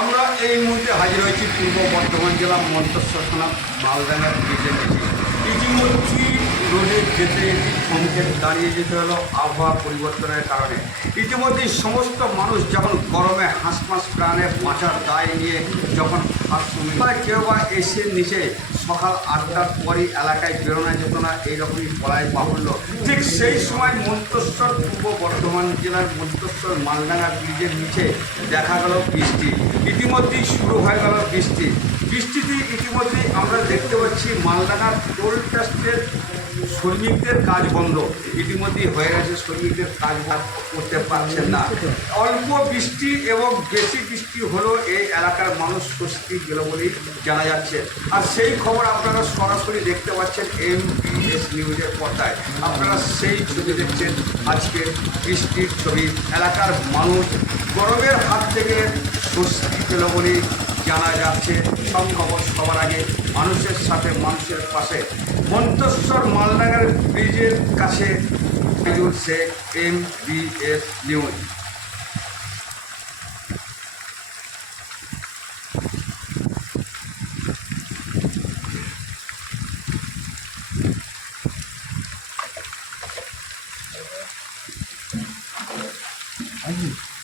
আমরা এই মুহূর্তে হাজির হয়েছি পূর্ব বর্ধমান জেলা মন্তেশ্বর থানা মালদাঙ্গা বিজেপি নিচে। ইতিমধ্যেই রোডে যেতে থমকে দাঁড়িয়ে যেতে হলো আবহাওয়া পরিবর্তনের কারণে। ইতিমধ্যেই সমস্ত মানুষ যখন গরমে হাঁসফাঁস প্রাণে বাঁচার দায় নিয়ে যখন বা কেউ বা এসে নিচে সকাল আটটার পরই এলাকায় বেরোনো যেত না, এইরকমই বলাই বাহুল্য। ঠিক সেই সময় মন্তেশ্বর পূর্ব বর্ধমান জেলার মন্তেশ্বর মালডাঙ্গা ব্রিজের নিচে দেখা গেল বৃষ্টি। ইতিমধ্যেই শুরু হয়ে গেল বৃষ্টি। বৃষ্টিতে ইতিমধ্যেই আমরা দেখতে পাচ্ছি মালডাঙ্গার টোল ট্যাক্সের শ্রমিকদের কাজ বন্ধ। ইতিমধ্যেই হয়ে গেছে, শ্রমিকদের কাজ করতে পারছেন না। অল্প বৃষ্টি এবং বেশি বৃষ্টি হলেও এই এলাকার মানুষ স্বস্তি গেল বলেই জানা যাচ্ছে। আর সেই খবর আপনারা সরাসরি দেখতে পাচ্ছেন এম এস নিউজের পর্দায়। আপনারা সেই ছবি দেখছেন আজকে বৃষ্টির ছবি। এলাকার মানুষ গরমের হাত থেকে স্বস্তি পেল বলেই জানা যাচ্ছে, সব খবর সবার আগে মানুষের সাথে মানুষের পাশে। মন্তেশ্বর মালডাঙ্গার ব্রিজের কাছে Fizul M B S news.